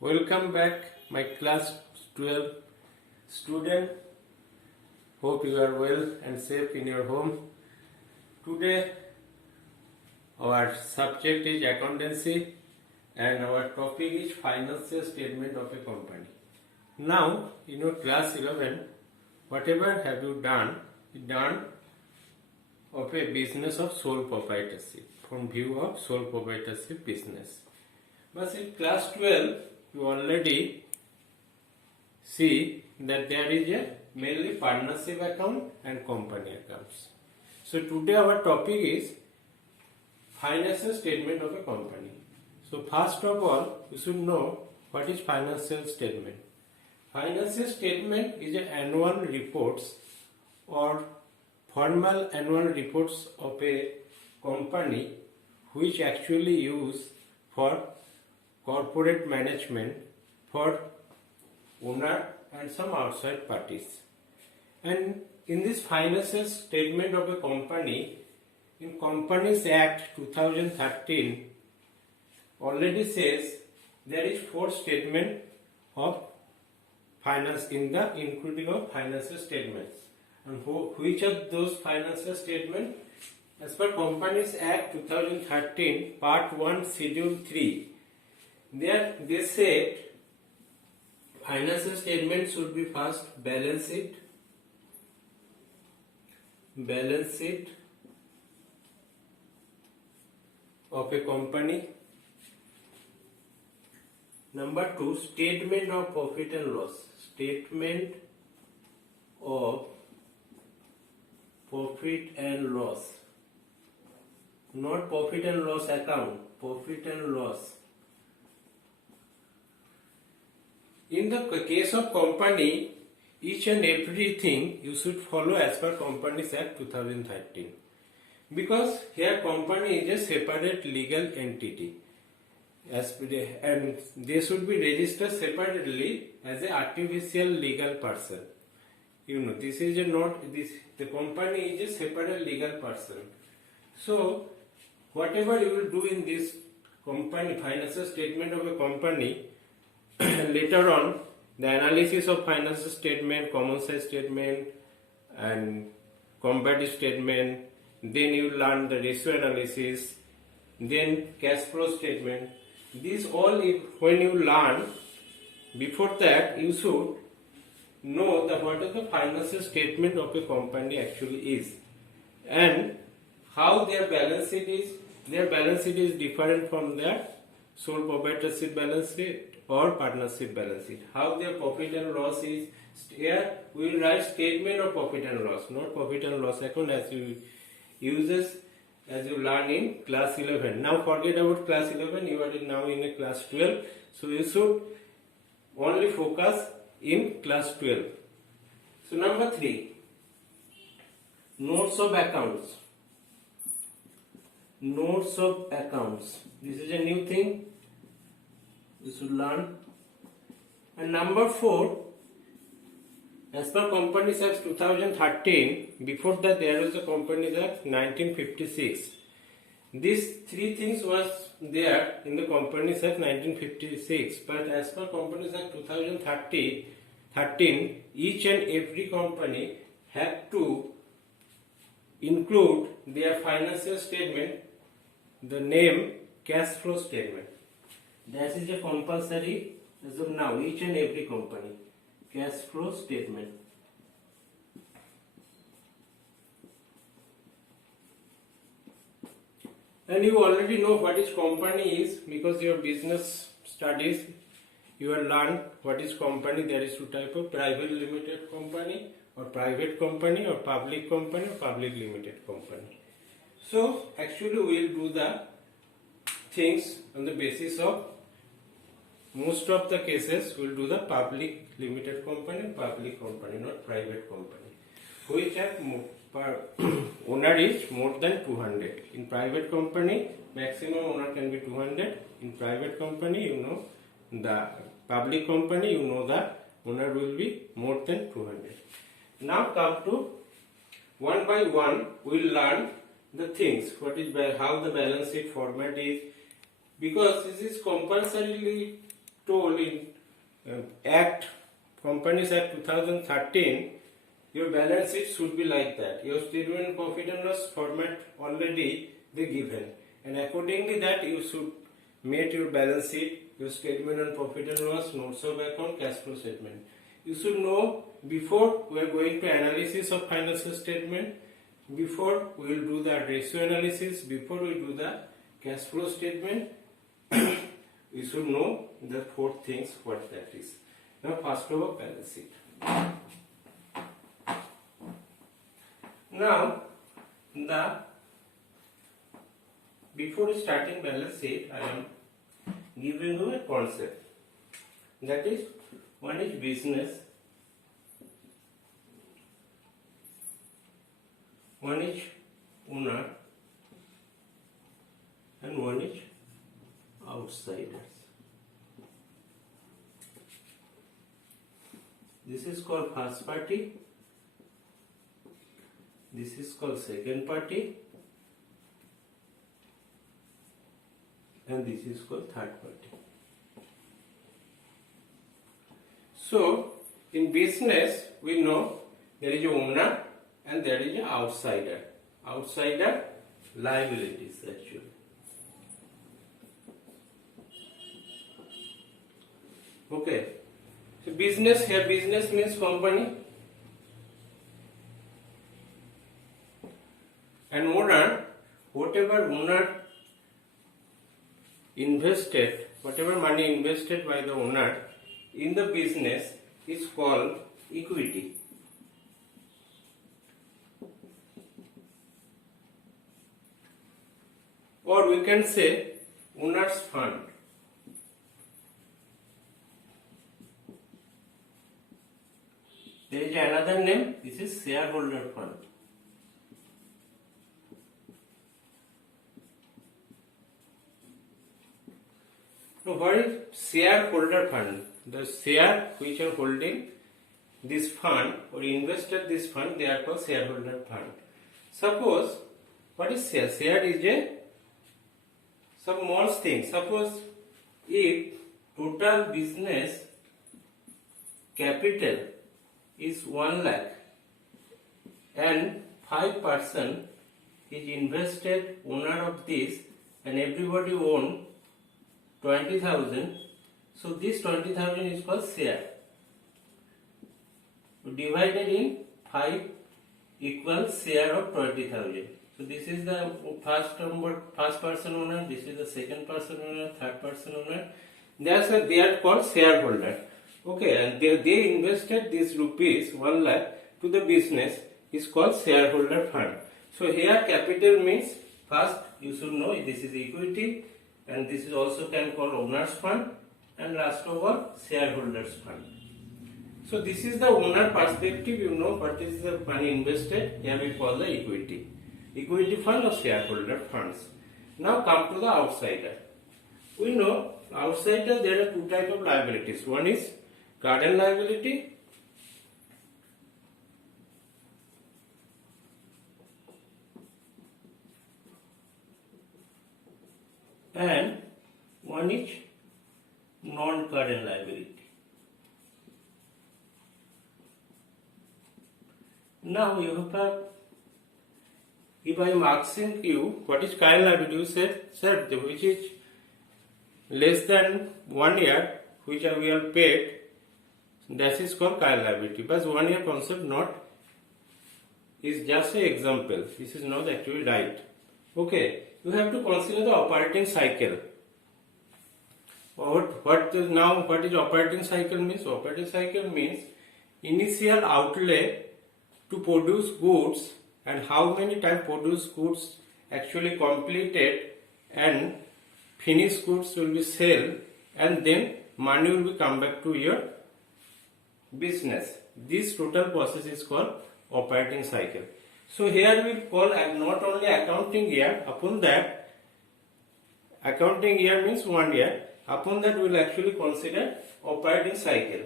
Welcome back, my class 12 student. Hope you are well and safe in your home. Today, our subject is accountancy and our topic is financial statement of a company. Now, in your class 11, whatever have you done of a business of sole proprietorship, from view of sole proprietorship business. But in class 12, you already see that there is a mainly partnership account and company accounts. So today our topic is financial statement of a company. So first of all, you should know what is financial statement. Financial statement is an annual reports or formal annual reports of a company which actually used for corporate management for owner and some outside parties. And in this financial statement of a company, in Companies Act 2013 already says there is 4 statement of finance in the including of financial statements. And which of those financial statements? As per Companies Act 2013 Part 1 Schedule 3, there they said financial statement should be first balance sheet of a company. Number 2, statement of profit and loss. Statement of profit and loss. Not profit and loss account, profit and loss. In the case of company, each and everything you should follow as per Companies Act 2013. Because here company is a separate legal entity. And they should be registered separately as an artificial legal person. You know, this is the company is a separate legal person. So, whatever you will do in this company, financial statement of a company, later on, the analysis of financial statement, common sense statement, and comparative statement, then you learn the ratio analysis, then cash flow statement. These all, when you learn, before that you should know that what is the financial statement of a company actually is, and how their balance sheet is. Their balance sheet is different from their sole proprietorship balance sheet or partnership balance sheet. How their profit and loss is. Here we will write statement of profit and loss, not profit and loss account as you learn in class 11. Now forget about class 11, you are now in a class 12. So you should only focus in class 12. So number 3, notes of accounts. Notes of accounts. This is a new thing you should learn. And number 4, as per Companies Act 2013, before that there was a Companies Act 1956. These 3 things was there in the Companies Act 1956, but as per Companies Act 2013, each and every company had to include their financial statement, the name cash flow statement. That is a compulsory as of now, each and every company, cash flow statement. And you already know what is company is because your business studies, you have learned what is company. There is 2 types of private limited company or private company or public limited company. So actually we will do the things on the basis of most of the cases we will do the public limited company, not private company, which have owner is more than 200. In private company, maximum owner can be 200. In private company, you know, the public company, you know, the owner will be more than 200. Now come to one by one, we will learn the things. What is how the balance sheet format is, because this is compulsorily told in Act, Companies Act 2013, your balance sheet should be like that. Your statement of profit and loss format already they given, and accordingly that you should make your balance sheet, your statement on profit and loss, notes of account, cash flow statement. You should know before we are going to analysis of financial statement, before we will do the ratio analysis, before we do the cash flow statement, you should know the four things what that is. Now first of all, balance sheet. Now before starting balance sheet, I am giving you a concept. That is, one is business, one is owner, and one is outsiders. This is called first party, this is called second party, and this is called third party. So in business we know there is a owner and there is an outsider. Outsider liabilities actually. Okay. So business, here business means company, and owner, whatever owner invested, whatever money invested by the owner in the business is called equity. Or we can say owner's fund. There is another name, this is shareholder fund. So what is shareholder fund? The share which are holding this fund or invested this fund, they are called shareholder fund. Suppose, what is share? Share is a some small thing. Suppose if total business capital is 1 lakh and 5% is invested owner of this and everybody own 20,000, so this 20,000 is called share. Divided in 5 equals share of 20,000. So this is the first person owner, this is the second person owner, third person owner. They are called shareholder. Okay, and they invested this rupees 1 lakh to the business is called shareholder fund. So here capital means first you should know this is equity, and this is also can call owner's fund, and last of all shareholders fund. So this is the owner perspective, you know what is the money invested, here we call the equity fund or shareholder funds. Now come to the outsider. We know outsider there are two types of liabilities. One is current liability and one is non-current liability. Now you have, if I am asking you what is current liability, you say, sir, which is less than 1 year, which we are paid, that is called current liability. But 1 year concept not is just an example. This is not actually right. Okay, you have to consider the operating cycle. What is operating cycle means? Operating cycle means initial outlay to produce goods and how many times produced goods actually completed and finished goods will be sold, and then money will be come back to your business. This total process is called operating cycle. So here we call not only accounting year, upon that accounting year means 1 year, upon that we will actually consider operating cycle.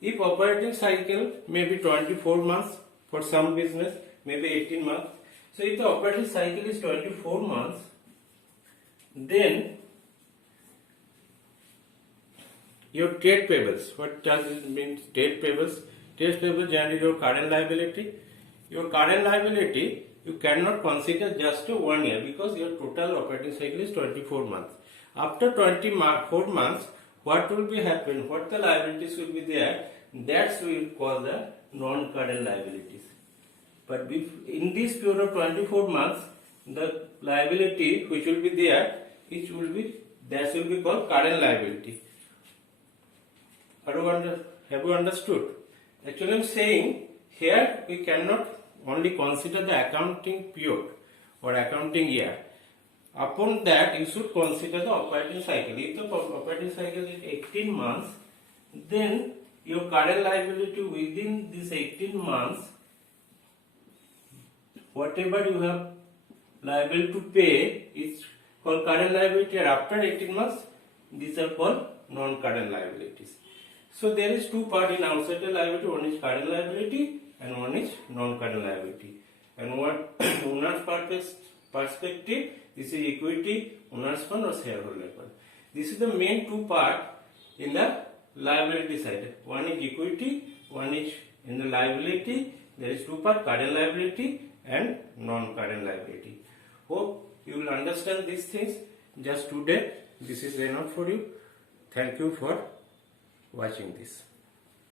If operating cycle may be 24 months for some business, maybe 18 months. So if the operating cycle is 24 months, then your trade payables. What does it mean? Trade payables. Trade payables generally your current liability. Your current liability you cannot consider just 1 year because your total operating cycle is 24 months. After 24 months, what will be happen? What the liabilities will be there? That's we will call the non-current liabilities. But in this period of 24 months, the liability which will be there, that will be called current liability. Have you understood? Actually, I am saying here we cannot only consider the accounting period or accounting year. Upon that, you should consider the operating cycle. If the operating cycle is 18 months, then your current liability within this 18 months, whatever you have liable to pay is called current liability, and after 18 months, these are called non-current liabilities. So there is two parts in outside liability, one is current liability and one is non-current liability. And what owner's perspective, this is equity, owner's fund or shareholder fund. This is the main two part in the liability side. One is equity, one is in the liability. There is two part, current liability and non-current liability. Hope you will understand these things. Just today, this is enough for you. Thank you for watching this.